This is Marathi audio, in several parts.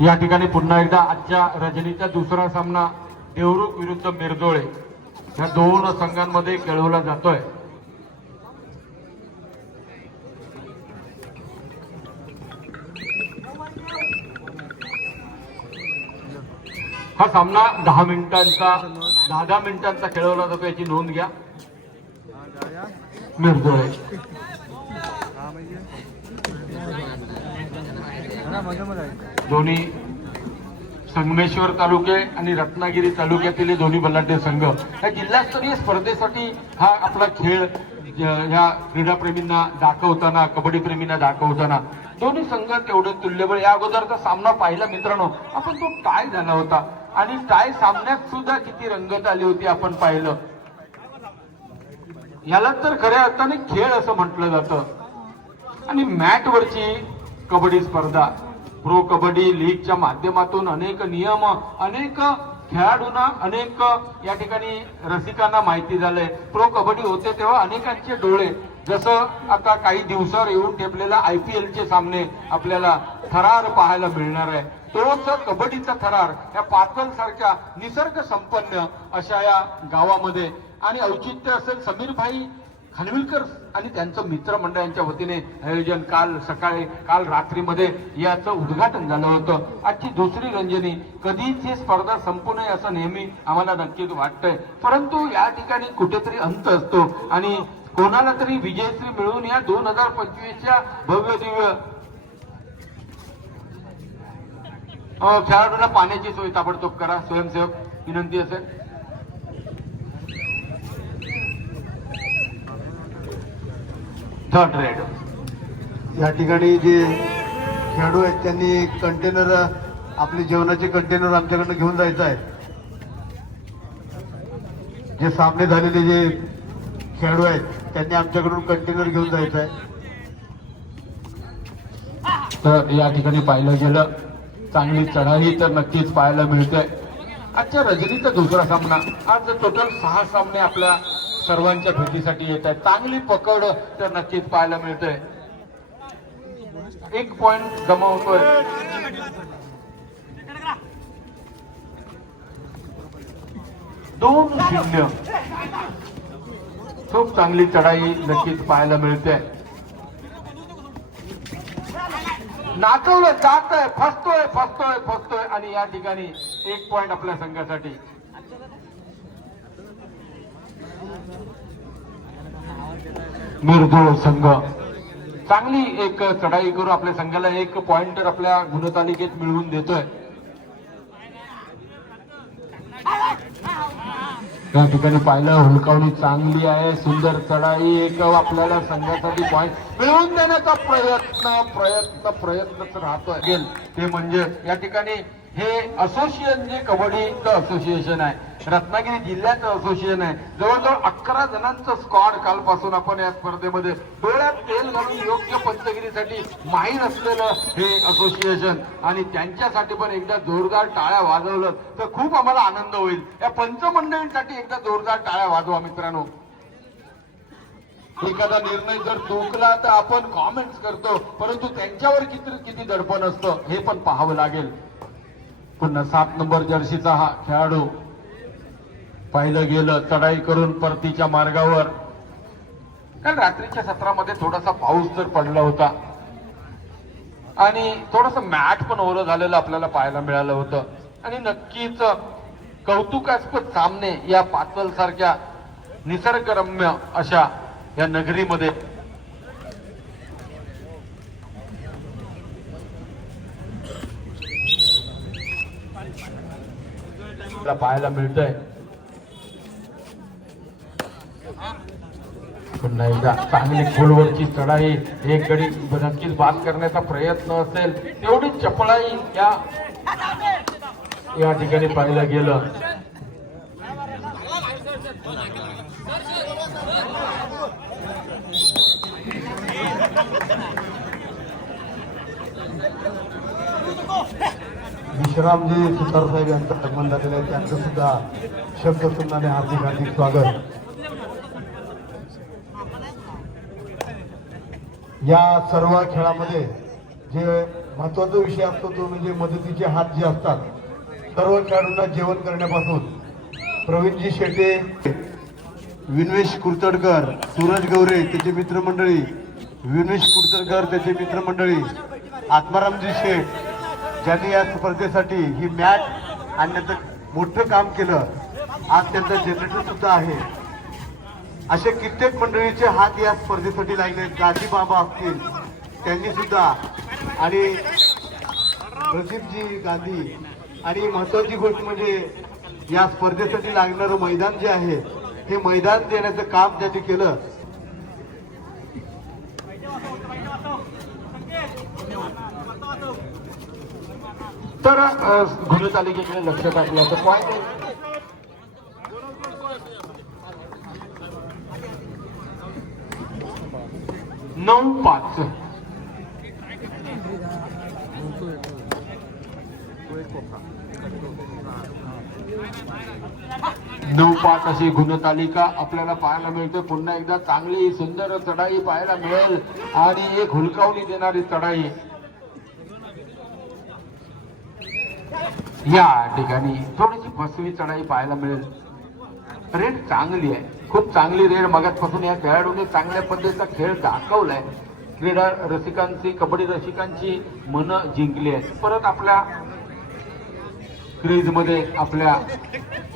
या ठिकाणी पुन्हा एकदा आजच्या रजनीचा दुसरा सामना देवरुख विरुद्ध मिरजोळे या दोन संघांमध्ये खेळवला जातोय. हा सामना दहा मिनिटांचा दहा दहा मिनिटांचा खेळवला जातो याची नोंद घ्या. मिरजोळे. दोन्ही संगमेश्वर तालुके आणि रत्नागिरी तालुक्यातील दोन्ही बलाढ्य संघ या जिल्हास्तरीय स्पर्धेसाठी हा आपला खेळ ह्या क्रीडाप्रेमींना दाखवताना कबड्डीप्रेमींना दाखवताना दोन्ही संघ तेवढे तुल्यबळ. या अगोदरचा सामना पाहिला मित्रांनो आपण तो टाय झाला होता? आणि टाय सामन्यात सुद्धा किती रंगत आली होती आपण पाहिलं? याला तर खऱ्या अर्थाने खेळ असं म्हटलं जातं. आणि मॅटवरची कबड्डी स्पर्धा. प्रो कबड्डी लीगच्या माध्यमातून अनेक नियम अनेक खेळाडूंना अनेक या ठिकाणी रसिकांना माहिती झालंय. प्रो कबड्डी होते तेव्हा अनेकांचे डोळे जसं आता काही दिवसावर येऊन ठेपलेला आय पी एलचे सामने आपल्याला थरार पाहायला मिळणार आहे. तोच कबड्डीचा थरार या पातळ सारख्या निसर्ग संपन्न अशा या गावामध्ये. आणि औचित्य असेल समीरभाई खानविलकर आणि त्यांचं मित्रमंडळांच्या वतीने आयोजन काल सकाळी काल रात्रीमध्ये याचं उद्घाटन झालं होतं. आजची दुसरी रंजनी कधीच ही स्पर्धा संपू नये असं नेहमी आम्हाला नक्कीच वाटतंय. परंतु या ठिकाणी कुठेतरी अंत असतो आणि कोणाला तरी विजयश्री मिळवून या दोन हजार पंचवीसच्या भव्य दिव्य खेळाडूला पाण्याची सोय ताबडतोब करा. स्वयंसेवक विनंती असेल. Third raid. या ठिकाणी जे खेळाडू आहेत त्यांनी कंटेनर आपली जेवणाचे कंटेनर आमच्याकडनं घेऊन जायचं आहे. जे सामने झालेले जे खेळाडू आहेत त्यांनी आमच्याकडून कंटेनर घेऊन जायचं आहे. तर या ठिकाणी पाहिलं गेलं चांगली चढाई तर नक्कीच पाहायला मिळते. आजच्या रजनीचा दुसरा सामना आज टोटल सहा सामने आपल्या सर्वांच्या भेटीसाठी येत आहे चांगली पकड तर नक्कीच पाहायला मिळते एक पॉइंट गमावतोय. दोन शून्य. खूप चांगली चढाई नक्कीच पाहायला मिळते. नाचवलं जात आहे फसतोय फसतोय फसतोय. आणि या ठिकाणी एक पॉइंट आपल्या संघासाठी. मिरजोळ संघ. चांगली एक चढाई करून आपल्या संघाला एक पॉइंट तर आपल्या गुणतालिकेत मिळवून देतोय. या ठिकाणी पाहिलं हुलकावणी चांगली आहे सुंदर चढाई एक आपल्याला संघासाठी पॉईंट मिळवून देण्याचा प्रयत्न प्रयत्न प्रयत्नच राहतोय. ते म्हणजे या ठिकाणी हे असोसिएशन जे कबड्डीचं असोसिएशन आहे रत्नागिरी जिल्ह्याचं असोसिएशन आहे. जवळजवळ अकरा जणांचं स्क्वॉड कालपासून आपण या स्पर्धेमध्ये डोळ्यात तेल घालून योग्य पंचगिरीसाठी माहीर असलेलं हे असोसिएशन आणि त्यांच्यासाठी पण एकदा जोरदार टाळ्या वाजवलं तर खूप आम्हाला आनंद होईल. या पंचमंडळींसाठी एकदा जोरदार टाळ्या वाजवा मित्रांनो. एखादा निर्णय जर चुकला तर आपण कॉमेंट्स करतो परंतु त्यांच्यावर किती किती दडपण असतं हे पण पाहावं लागेल. पुन्हा सात नंबर जर्सीचा हा खेळाडू पाहिलं गेलं चढाई करून परतीच्या मार्गावर. काल रात्रीच्या सत्रामध्ये थोडासा पाऊस तर पडला होता. आणि थोडस मॅट पण ओलं झालेलं आपल्याला पाहायला मिळालं होतं. आणि नक्कीच कौतुकास्पद सामने या पातल सारख्या निसर्गरम्य अशा या नगरीमध्ये आपल्याला पाहायला मिळतंय. पुन्हा एकदा चांगली खोलवरची चढाई एक गडी नक्कीच बाद करण्याचा प्रयत्न असेल. तेवढी चपळाई या या ठिकाणी पाहिलं गेलं. विश्रामजी सुतार साहेब यांचं आगमन झालेलं आहे. त्यांचं सुद्धा शब्द सुनाने हार्दिक हार्दिक स्वागत. या सर्व खेळामध्ये जे महत्त्वाचा विषय असतो तो म्हणजे मदतीचे हात जे असतात सर्व खेळाडूंना जेवण करण्यापासून प्रवीणजी शेटे विनवेश कुर्तडकर सूरज गवरे त्याचे मित्रमंडळी विनेश कुर्तडकर त्याचे मित्रमंडळी आत्मारामजी शेठ ज्यांनी या स्पर्धेसाठी ही मॅच आणण्याचं मोठं काम केलं आज त्यांचा जनरेटर सुद्धा आहे. असे कित्येक मंडळीचे हात या स्पर्धेसाठी लागले गाजी बाबा असतील त्यांनी सुद्धा. आणि प्रदीपजी गांधी आणि महत्वाची गोष्ट म्हणजे या स्पर्धेसाठी लागणारं मैदान जे आहे हे मैदान देण्याचं काम त्यांनी केलं. तर गुन्हे गुणतालिकेकडे लक्ष टाकलं तर पॉईंट नऊ पाच. नऊ पाच अशी गुणतालिका आपल्याला पाहायला मिळते. पुन्हा एकदा चांगली सुंदर चढाई पाहायला मिळेल. आणि एक हुलकावणी देणारी चढाई. या ठिकाणी थोडीशी फसवी चढाई पाहायला मिळेल. रेड चांगली आहे. खूप चांगली रेड मगातपासून या खेळाडूने चांगल्या पद्धतीचा खेळ दाखवलाय. क्रीडा रसिकांची कबड्डी रसिकांची मन जिंकली आहेत. परत आपल्या क्रीजमध्ये आपल्या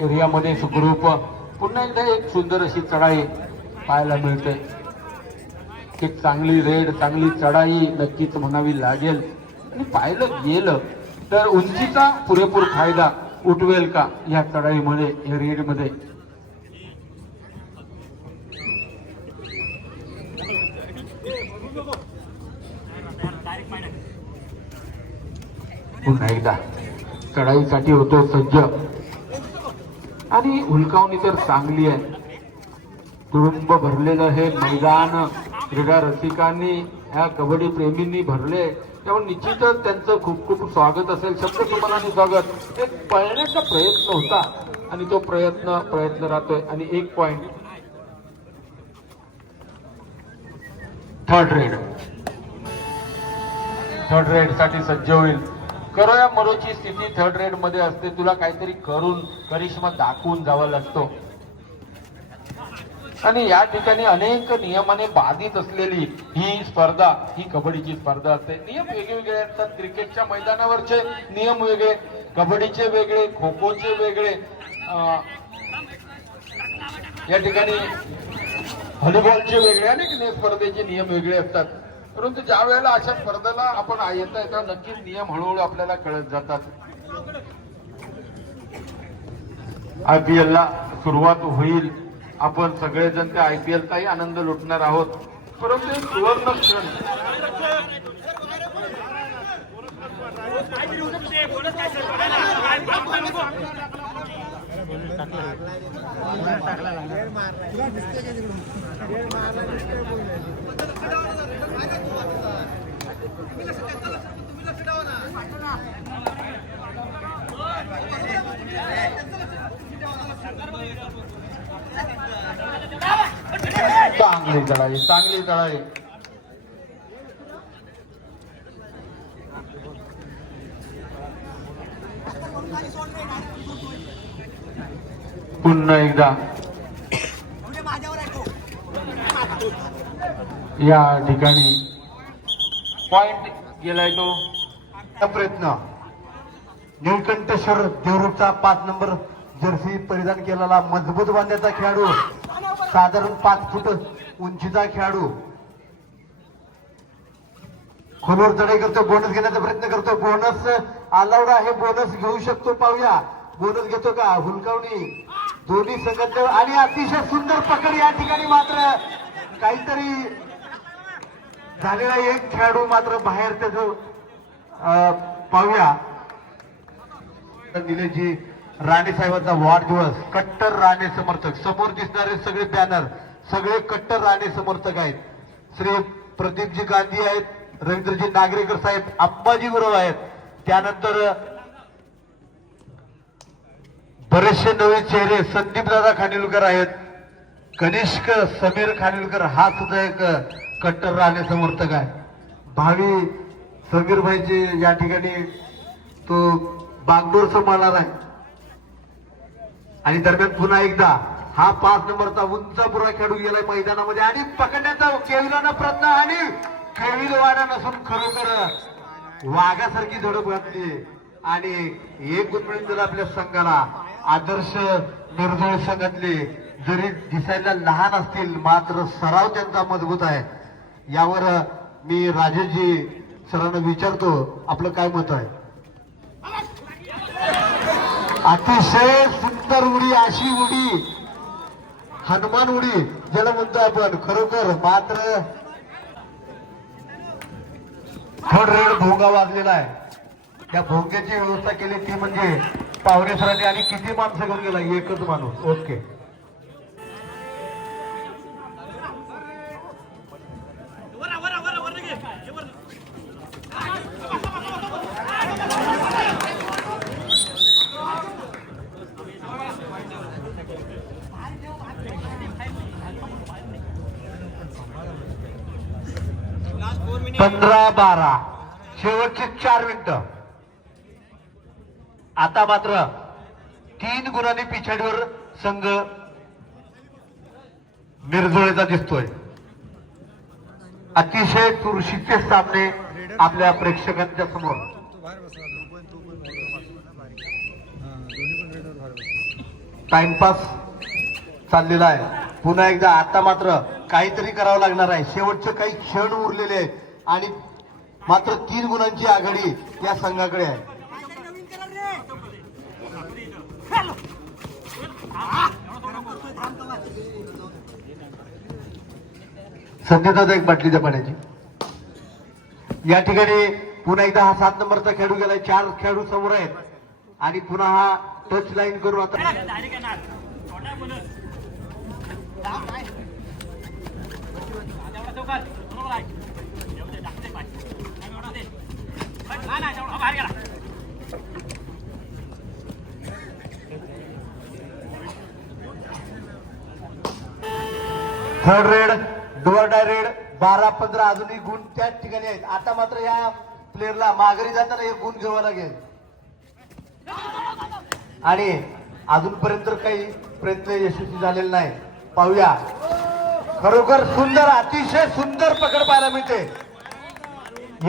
एरियामध्ये सुखरूप पुन्हा एकदा एक सुंदर अशी चढाई पाहायला मिळते. एक चांगली रेड चांगली चढाई नक्कीच म्हणावी लागेल. आणि पाहिलं गेलं तर उंचीचा पुरेपूर फायदा उठवेल का या चढाईमध्ये या रेडमध्ये? पुन्हा एकदा. चढाईसाठी होतो सज्ज. आणि हुलकावणी तर चांगली आहे. तुडुंब भरलेलं हे मैदान क्रीडा रसिकांनी ह्या कबड्डी प्रेमींनी भरले. त्यामुळे निश्चितच त्यांचं खूप खूप स्वागत असेल. शब्द सुमनाने स्वागत. एक पळण्याचा प्रयत्न होता आणि तो प्रयत्न प्रयत्न राहतोय. आणि एक पॉइंट थर्ड रेड थर्ड रेडसाठी सज्ज होईल. करोया मरोची स्थिती थर्ड रेडमध्ये असते. तुला काहीतरी करून करिश्मा दाखवून जावा लागतो. आणि या ठिकाणी अनेक नियमाने बाधित असलेली ही स्पर्धा ही कबड्डीची स्पर्धा असते. नियम वेगवेगळे असतात. क्रिकेटच्या मैदानावरचे नियम वेगळे कबड्डीचे वेगळे खो खोचे वेगळे या ठिकाणी व्हॉलीबॉलचे वेगळे अनेक स्पर्धेचे नियम वेगळे असतात. परंतु ज्या वेळेला अशा स्पर्धेला आपण येता येता नक्कीच नियम हळूहळू आपल्याला कळत जातात. आय पी एलला सुरुवात होईल. आपण सगळेजण त्या पी एलचाही आनंद लुटणार आहोत. परंतु सुवर्ण क्षण. चांगली चढाई चांगली चढाई. पुन्हा एकदा. या ठिकाणी पॉइंट गेलाय तो. प्रयत्न. निळकंठेश्वर देवरूपचा पाच नंबर जर्सी परिधान केलेला मजबूत बांध्याचा खेळाडू. साधारण पाच फूट उंचीचा खेळाडू. खोलवर चढाई करतो बोनस घेण्याचा प्रयत्न करतो बोनस अलाउड आहे बोनस घेऊ शकतो पाहूया. बोनस घेतो का? हुलकावणी. दोन्ही संघात आणि अतिशय सुंदर पकड या ठिकाणी मात्र काहीतरी झालेला एक खेळाडू मात्र बाहेर त्याचं अं, पाहूया. निलेशजी राणे साहेबांचा वाढदिवस कट्टर राणे समर्थक. समोर दिसणारे सगळे बॅनर सगळे कट्टर राणे समर्थक आहेत. श्री प्रदीपजी गांधी आहेत रवींद्रजी नागरेकर साहेब अंबाजी गुरव आहेत. त्यानंतर बरेचसे नवे चेहरे संदीप दादा खानिलकर आहेत. कनिष्क समीर खानिलकर हा सुद्धा एक कट्टर राणे समर्थक आहे. भावी समीर भाईचे या ठिकाणी तो बागडोर मारणार आहे आणि दरम्यान पुन्हा एकदा हा पाच नंबरचा उंच पुरा खेळू गेलाय मैदानामध्ये आणि पकडण्याचा केविलानं प्रयत्न आणि केविल वाडा नसून खरोखर वाघासारखी झडप घातली आणि एक गुण मिळून दिला आपल्या संघाला. आदर्श निर्दोष संघातले. जरी दिसायला लहान असतील मात्र सराव त्यांचा मजबूत आहे. यावर मी राजेशजी सरांना विचारतो आपलं काय मत आहे? अतिशय सुंदर उडी अशी उडी. हनुमान उडी ज्याला म्हणतो आपण खरोखर मात्र थर्ड रेड भोंगा वाजलेला आहे. त्या भोंग्याची व्यवस्था केली ती म्हणजे पावरे सरांनी आणि किती माणसं घेऊन गेला? एकच माणूस. ओके. पंधरा बारा. शेवटचे चार मिनिटं. आता मात्र तीन गुणांनी पिछाडीवर संघ निर्जोळेचा दिसतोय. अतिशय चुरशीचे सामने आपल्या प्रेक्षकांच्या समोर. टाइमपास चाललेला आहे. पुन्हा एकदा आता मात्र काहीतरी करावं लागणार आहे. शेवटचे काही क्षण उरलेले आहेत. आणि मात्र तीन गुणांची आघाडी या संघाकडे आहे. संध्याचा एक बाटली त्या पाण्याची. या ठिकाणी पुन्हा एकदा हा सात नंबरचा खेळू गेलाय. चार खेळाडू समोर आहेत. आणि पुन्हा हा टच लाईन करून आता third raid do or die raid बारा पंधरा अजूनही गुण त्याच ठिकाणी आहेत. आता मात्र या प्लेअरला माघारी जाताना एक गुण घ्यावा लागेल. आणि अजूनपर्यंत तर काही प्रयत्न यशस्वी झालेला नाही पाहूया. खरोखर सुंदर अतिशय सुंदर पकड पाहायला मिळते.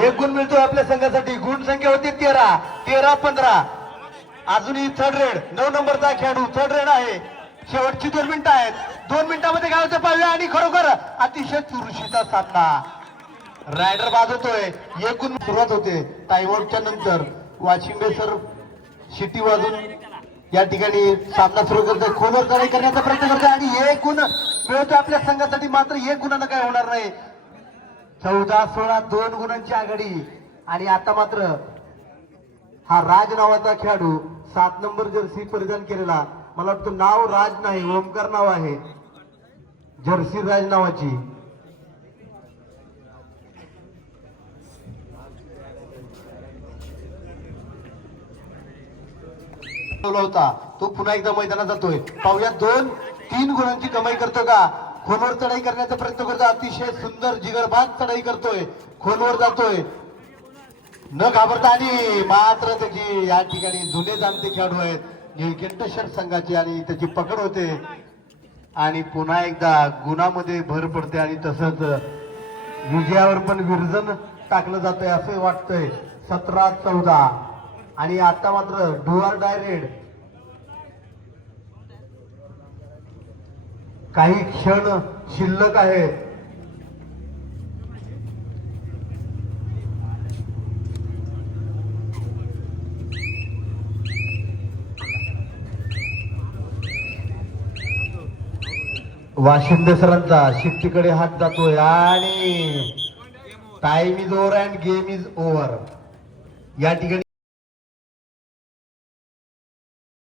एक गुण मिळतो आपल्या संघासाठी. गुण संख्या होती तेरा. तेरा पंधरा. अजूनही थर्ड रेड नऊ नंबरचा खेळाडू. थर्ड रेड आहे. शेवटची दोन मिनिटं आहेत. दोन मिनिटांमध्ये काय होतं आणि खरोखर अतिशय चुरशीचा सामना. रायडर बाद होतोय एक गुण सुरुवात होते. टाइमआउटच्या नंतर वाशिंबे सर शिटी वाजून या ठिकाणी सामना सुरू करतोय. खोलवर चढाई करण्याचा प्रयत्न करतोय आणि एक गुण मिळतोय आपल्या संघासाठी. मात्र एक गुणानं काय होणार नाही. चौदा सोळा दोन गुणांची आघाडी. आणि आता मात्र हा राज नावाचा खेळाडू सात नंबर जर्सी परिधान केलेला मला वाटतं नाव राज नाही ओमकार नाव आहे. जर्सी राज नावाची. होता तो पुन्हा एकदा मैदानात जातोय. पाहुया दोन तीन गुणांची कमाई करतो का? खोलवर चढाई करण्याचा प्रयत्न करतो अतिशय सुंदर जिगरबाज चढाई करतोय. खोलवर जातोय. न घाबरता आणि मात्र त्याची या ठिकाणी जुने जाणते खेळाडू आहेत. निळकंठ संघाची आणि त्याची पकड होते. आणि पुन्हा एकदा गुणामध्ये भर पडते आणि तसंच विजयावर पण विरजन टाकलं जातंय असं वाटतंय. सतरा चौदा. आणि आता मात्र डुआर डायरेड काही क्षण शिल्लक आहेत. वाशिंदे सरांचा शिफ्टीकडे हात जातोय आणि time is over and game is over या ठिकाणी